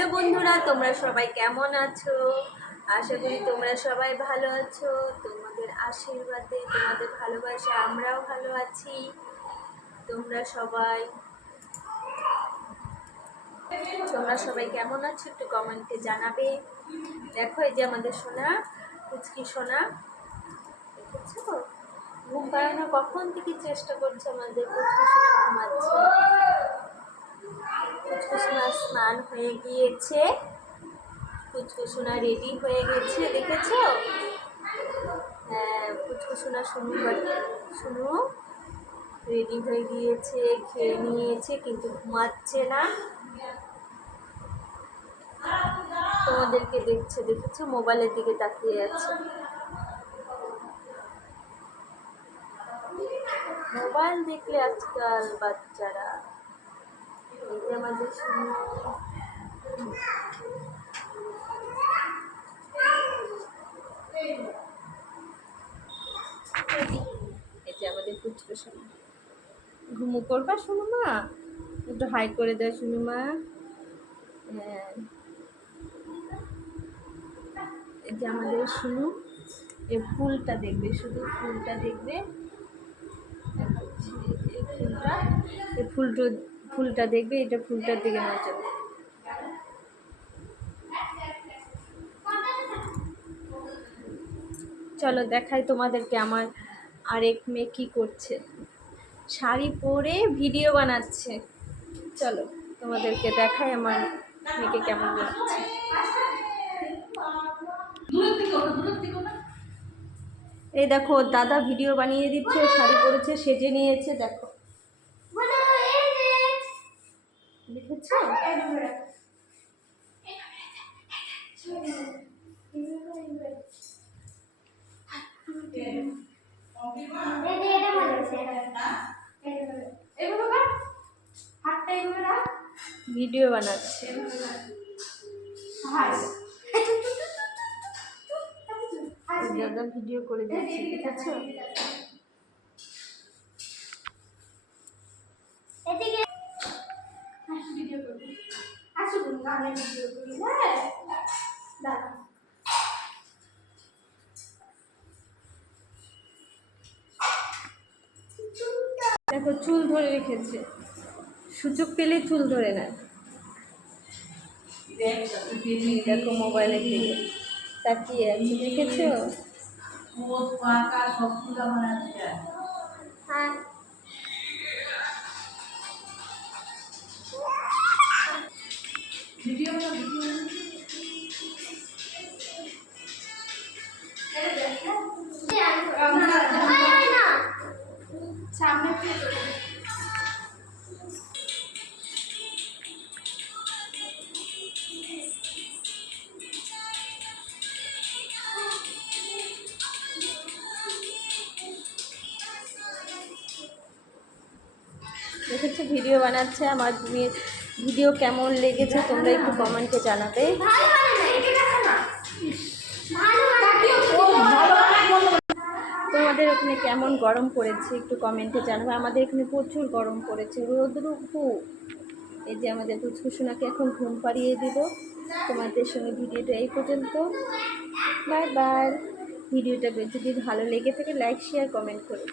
Hello বন্ধুরা, তোমরা সবাই কেমন আছো? আশা করি তোমরা সবাই ভালো আছো। তোমাদের আশীর্বাদে, তোমাদের ভালোবাসা আমরাও ভালো আছি। তোমরা সবাই তোমরা সবাই কেমন আছো? একটু কমেন্টে জানাবে। দেখো, এই যে আমাদের সোনা কুচকি সোনা। দেখেছ? ঘুম পাড়ানো কখন থেকে চেষ্টা করছে আমাদের কুচকি সোনা ঘুমাচ্ছে। কুচকুসোনা স্নান হয়ে গিয়েছে। কুচকুসোনা রেডি হয়ে গেছে, দেখেছ? হ্যাঁ কুচকুসোনা শুনু শুনু রেডি হয়ে গিয়েছে, খেয়ে নিয়েছে, কিন্তু ঘুমাচ্ছে না। তোমাদেরকে দেখছে, দেখেছ? মোবাইলের দিকে তাকিয়ে আছে। মোবাইল দেখলে আজকাল বাচ্চারা এই আমাদের এই আমাদের পুচকু শোনো। ঘুমু করবা, শোনো মা। একটু হাই করে দেয় শুনু মা। হ্যাঁ। যে আমাদের শুনু, এই ফুলটা দেখবে, শুধু ফুলটা দেখবে। এই ফুলটা এই ফুলটা ফুলটা দেখবে, এটা ফুলটার দিকে নজর চলো দেখাই তোমাদেরকে আমার আরেক মেয়ে কী করছে। শাড়ি পরে ভিডিও বানাচ্ছে। চলো তোমাদেরকে দেখাই আমার মেয়েকে কেমন লাগছে। এই দেখো, দাদা ভিডিও বানিয়ে দিচ্ছে, শাড়ি পরেছে, সেজে নিয়েছে, দেখো। ভিডিও বানাচ্ছে দাদা ভিডিও করে দিচ্ছে দেখো চুল ধরে রেখেছে। সুযোগ পেলে চুল ধরে নেয়। দেখো মোবাইলের দিকে তাকিয়ে আছে দেখেছ? হ্যাঁ। দেখেছ ভিডিও বানাচ্ছে, আমার ভিডিও কেমন লেগেছে তোমরা একটু কমেন্টে জানাবে। তোমাদের ওখানে কেমন গরম পড়েছে একটু কমেন্টে জানাবে। আমাদের এখানে প্রচুর গরম পড়েছে। রোদ্র খুব এই যে আমাদের কুচকুসোনাকে এখন ঘুম পাড়িয়ে দিব। তোমাদের সঙ্গে ভিডিওটা এই পর্যন্ত। Bye bye. ভিডিওটা যদি ভালো লেগে থাকে, লাইক, শেয়ার, কমেন্ট করে